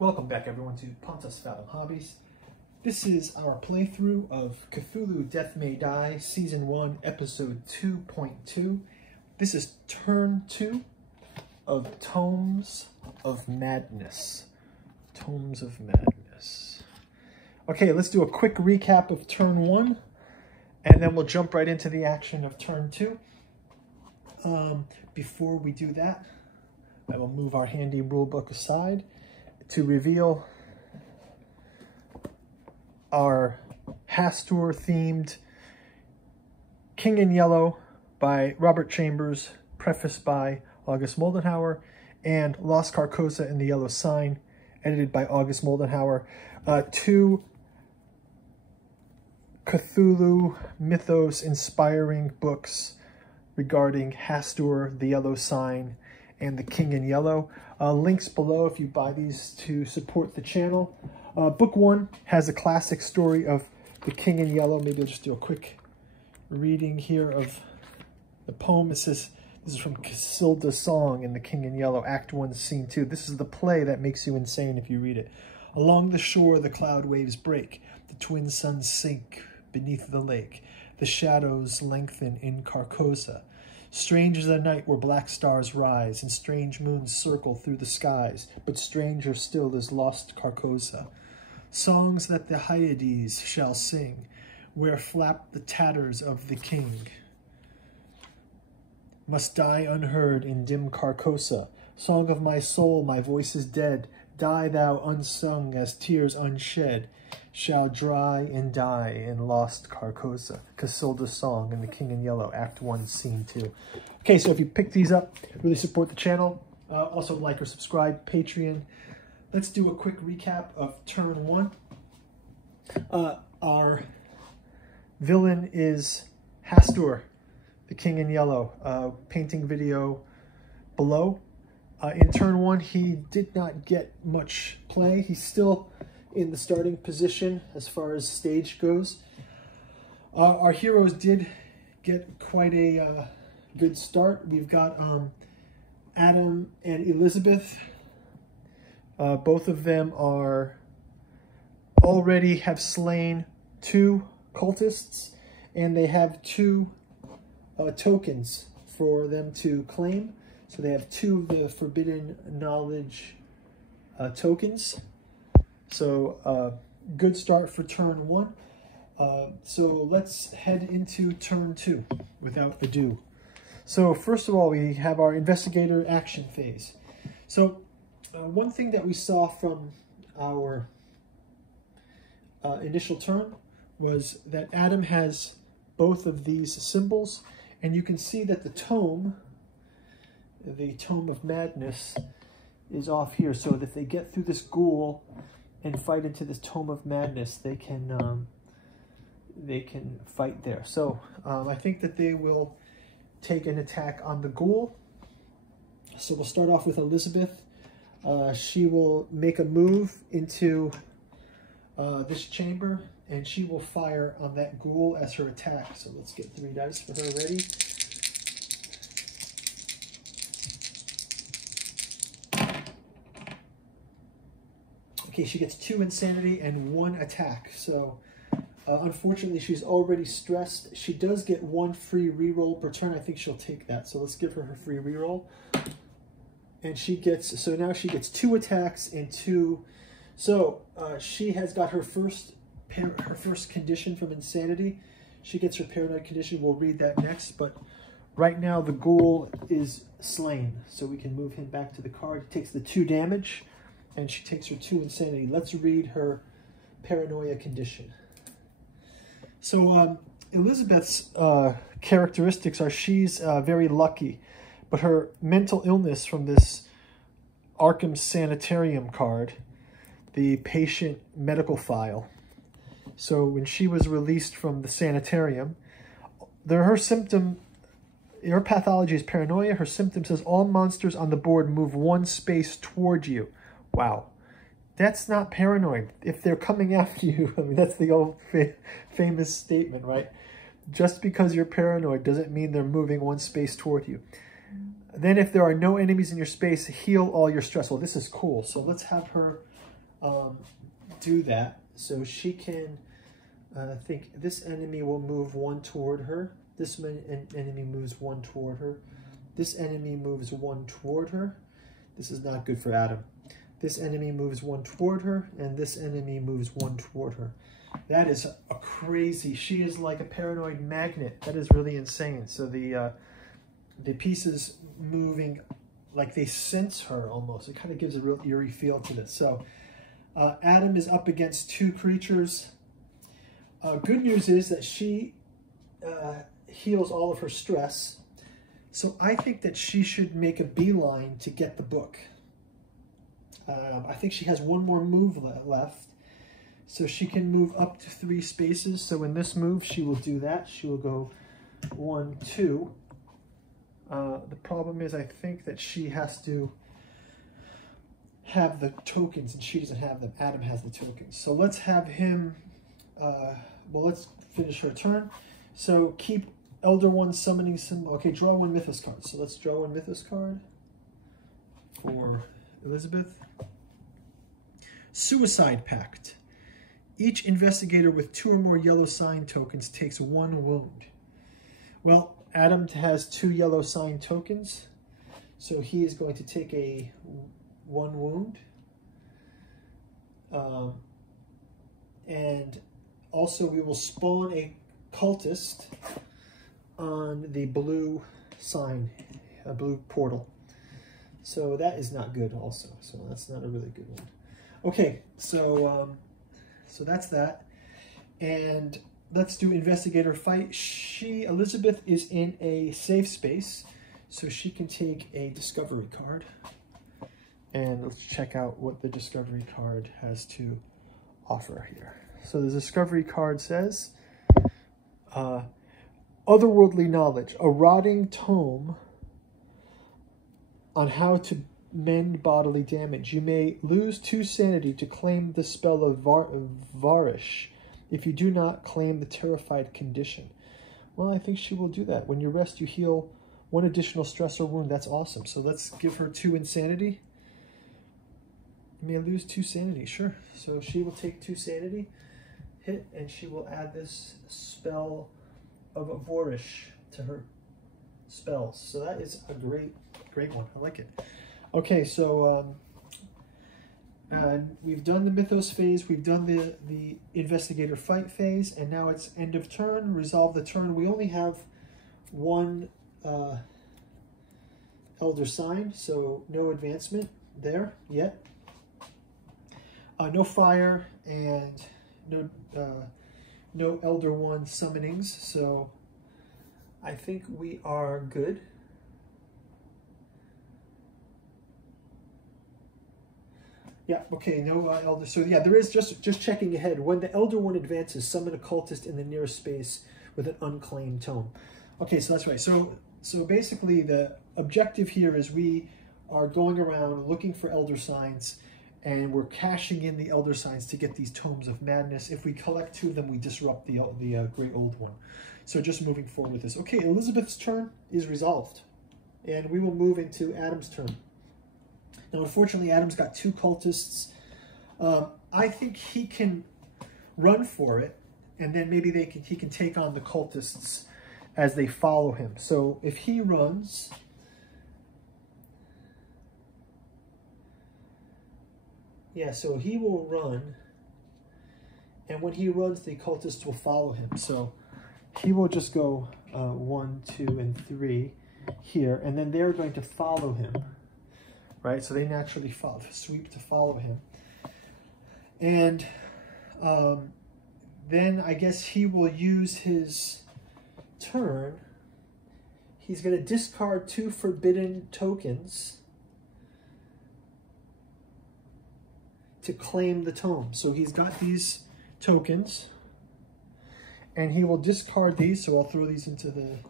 Welcome back everyone to Pontus Fathom Hobbies. This is our playthrough of Cthulhu Death May Die Season 1 Episode 2.2. This is Turn 2 of Tomes of Madness. Tomes of Madness. Okay, let's do a quick recap of Turn 1 and then we'll jump right into the action of Turn 2. Before we do that, I will move our handy rulebook aside to reveal our Hastur themed King in Yellow by Robert Chambers, prefaced by August Moldenhauer, and Lost Carcosa in the Yellow Sign, edited by August Moldenhauer. Two Cthulhu mythos inspiring books regarding Hastur, the Yellow Sign, and the King in Yellow. Links below if you buy these to support the channel. Book 1 has a classic story of the King in Yellow. Maybe I'll just do a quick reading here of the poem. It says, this is from Cthulhu's Song in the King in Yellow, Act 1, Scene 2. This is the play that makes you insane if you read it. Along the shore the cloud waves break, the twin suns sink beneath the lake, the shadows lengthen in Carcosa. Strange is the night where black stars rise and strange moons circle through the skies, but stranger still is lost Carcosa. Songs that the Hyades shall sing, where flap the tatters of the king, must die unheard in dim Carcosa. Song of my soul, my voice is dead. Die thou unsung as tears unshed, shall dry and die in lost Carcosa. Cthulhu's Song in the King in Yellow, Act 1, Scene 2. Okay, so if you pick these up, really support the channel. Also like or subscribe, Patreon. Let's do a quick recap of Turn 1. Our villain is Hastur, the King in Yellow. Painting video below. In Turn 1, he did not get much play. He's still in the starting position as far as stage goes. Our heroes did get quite a good start. We've got Adam and Elizabeth. Both of them already have slain 2 cultists, and they have 2 tokens for them to claim. So they have 2 of the Forbidden Knowledge tokens. So good start for Turn 1. So let's head into Turn 2 without ado. So first of all, we have our investigator action phase. So one thing that we saw from our initial turn was that Adam has both of these symbols, and you can see that the Tome of Madness, is off here, so that if they get through this ghoul and fight into this Tome of Madness, they can fight there. So I think that they will take an attack on the ghoul. So we'll start off with Elizabeth. She will make a move into this chamber, and she will fire on that ghoul as her attack. So let's get 3 dice for her ready. Okay, she gets 2 insanity and 1 attack. So unfortunately, she's already stressed. She does get 1 free reroll per turn. I think she'll take that. So let's give her her free reroll. And she gets, so now she gets 2 attacks and 2. So she has got her first condition from insanity. She gets her paranoid condition. We'll read that next. But right now the ghoul is slain. So we can move him back to the card. He takes the 2 damage. And she takes her 2 insanity. Let's read her paranoia condition. So Elizabeth's characteristics are she's very lucky, but her mental illness from this Arkham Sanitarium card, the patient medical file. So when she was released from the sanitarium, her pathology is paranoia. Her symptom says all monsters on the board move 1 space toward you. Wow, that's not paranoid. If they're coming after you, I mean, that's the old famous statement, right? Just because you're paranoid doesn't mean they're moving 1 space toward you. Then if there are no enemies in your space, heal all your stress. Well, this is cool. So let's have her do that. So she can, I think this enemy will move one toward her. This enemy moves one toward her. This enemy moves one toward her. This is not good for Adam. This enemy moves one toward her, and this enemy moves one toward her. That is a crazy, she is like a paranoid magnet. That is really insane. So the pieces moving like they sense her almost. It kind of gives a real eerie feel to this. So Adam is up against two creatures. Good news is that she heals all of her stress. So I think that she should make a beeline to get the book. I think she has one more move left. So she can move up to 3 spaces. So in this move, she will do that. She will go 1, 2. The problem is I think that she has to have the tokens, and she doesn't have them. Adam has the tokens. So let's have him, well, let's finish her turn. So keep Elder One summoning symbol. Okay, draw 1 Mythos card. So let's draw 1 Mythos card for Elizabeth. Suicide Pact. Each investigator with 2 or more yellow sign tokens takes 1 wound. Well, Adam has 2 yellow sign tokens, so he is going to take 1 wound. And also we will spawn a cultist on the blue sign, a blue portal. So that is not good also. So that's not a really good one. Okay, so so that's that. And let's do investigator fight. Elizabeth is in a safe space, so she can take a discovery card. And let's check out what the discovery card has to offer here. So the discovery card says, otherworldly knowledge, a rotting tome on how to mend bodily damage. You may lose 2 sanity to claim the spell of Varish if you do not claim the terrified condition. Well, I think she will do that. When you rest, you heal 1 additional stress or wound. That's awesome. So let's give her 2 insanity. You may lose 2 sanity, sure. So she will take 2 sanity hit, and she will add this spell of Varish to her spells. So that is a great one. I like it. Okay, so we've done the Mythos phase, we've done the investigator fight phase, and now it's end of turn, resolve the turn. We only have 1 elder sign, so no advancement there yet. No fire and no elder one summonings, so I think we are good. Yeah, okay, no elder. So yeah, there is just checking ahead. When the elder one advances, summon a cultist in the nearest space with an unclaimed tome. Okay, so that's right. So basically the objective here is we are going around looking for elder signs, and we're cashing in the elder signs to get these tomes of madness. If we collect 2 of them, we disrupt the great old one. So just moving forward with this. Okay, Elizabeth's turn is resolved, and we will move into Adam's turn. Now, unfortunately, Adam's got 2 cultists. I think he can run for it, and then maybe he can take on the cultists as they follow him. So if he runs, yeah, so he will run, and when he runs, the cultists will follow him. So he will just go 1, 2, and 3 here, and then they're going to follow him. Right, so they naturally sweep to follow him. And then I guess he will use his turn. He's going to discard 2 forbidden tokens to claim the tome. So he's got these tokens, and he will discard these. So I'll throw these into the,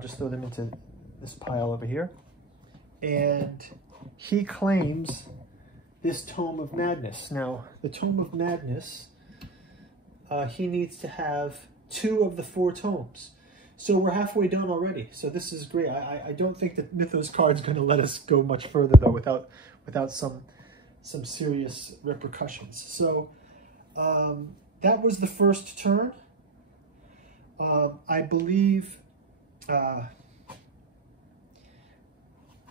just throw them into this pile over here. And he claims this Tome of Madness. Now, the Tome of Madness, he needs to have 2 of the 4 tomes. So we're halfway done already. So this is great. I don't think that Mythos card's going to let us go much further, though, without some some serious repercussions. So that was the first turn. I believe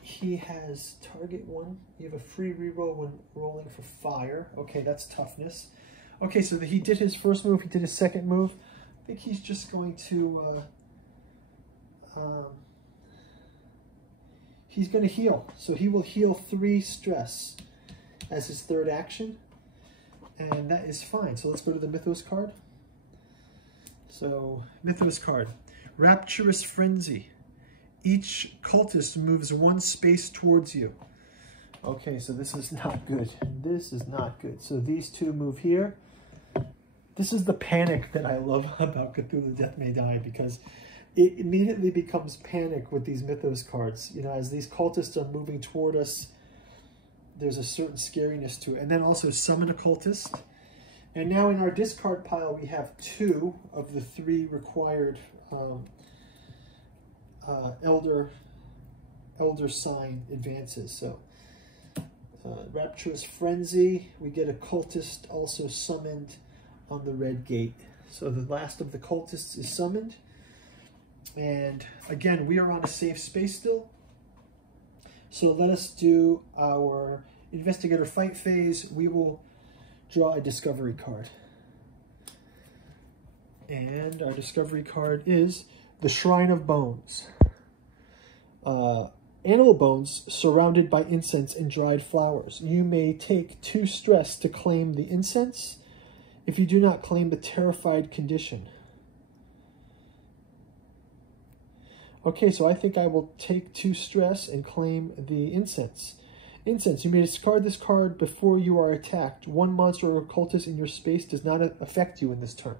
he has target 1. You have a free reroll when rolling for fire. Okay, that's toughness. Okay, so he did his first move, he did his second move. I think he's just going to he's going to heal. So he will heal 3 stress as his third action. And that is fine. So let's go to the Mythos card. So, Mythos card. Rapturous Frenzy. Each cultist moves 1 space towards you. Okay, so this is not good. This is not good. So these 2 move here. This is the panic that I love about Cthulhu Death May Die, because it immediately becomes panic with these Mythos cards. You know, as these cultists are moving toward us, there's a certain scariness to it. And then also summon a cultist. And now in our discard pile, we have 2 of the 3 required elder sign advances. So Rapturous Frenzy, we get a cultist also summoned on the red gate. So the last of the cultists is summoned. And again, we are on a safe space still. So let us do our investigator fight phase. We will draw a discovery card. And our discovery card is the Shrine of Bones. Animal bones surrounded by incense and dried flowers. You may take 2 stress to claim the incense if you do not claim the terrified condition. Okay, so I think I will take 2 stress and claim the incense. Incense, you may discard this card before you are attacked. 1 monster or cultist in your space does not affect you in this turn.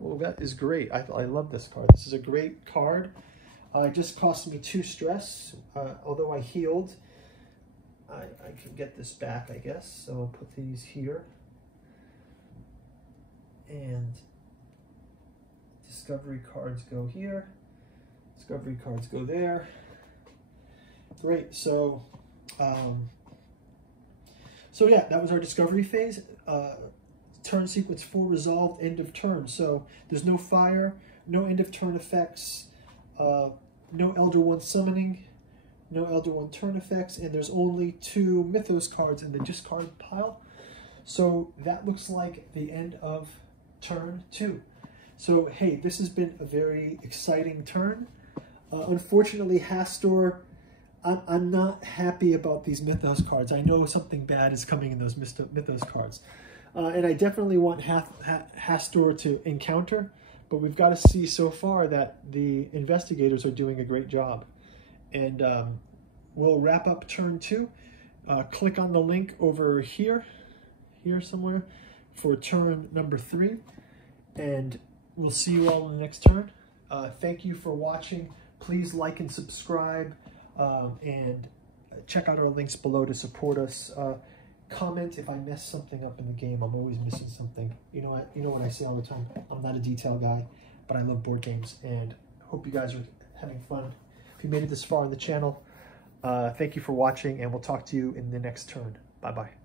Well, that is great. I love this card. This is a great card. It just cost me 2 stress. Although I healed, I can get this back, I guess. So I'll put these here. And discovery cards go here. Discovery cards go there. Great. So yeah, that was our discovery phase. Turn sequence 4 resolved, end of turn. So there's no fire, no end of turn effects, no Elder 1 summoning, no Elder 1 turn effects, and there's only 2 Mythos cards in the discard pile. So that looks like the end of turn 2. So hey, this has been a very exciting turn. Unfortunately, Hastur, I'm not happy about these Mythos cards. I know something bad is coming in those Mythos cards. And I definitely want Hastur to encounter, but we've got to see so far that the investigators are doing a great job. And we'll wrap up turn 2. Click on the link over here somewhere, for turn number 3. And we'll see you all in the next turn. Thank you for watching. Please like and subscribe, and check out our links below to support us. Comment if I mess something up in the game. I'm always missing something. You know what I say all the time. I'm not a detail guy, but I love board games, and hope you guys are having fun. If you made it this far on the channel, thank you for watching, and we'll talk to you in the next turn. Bye-bye.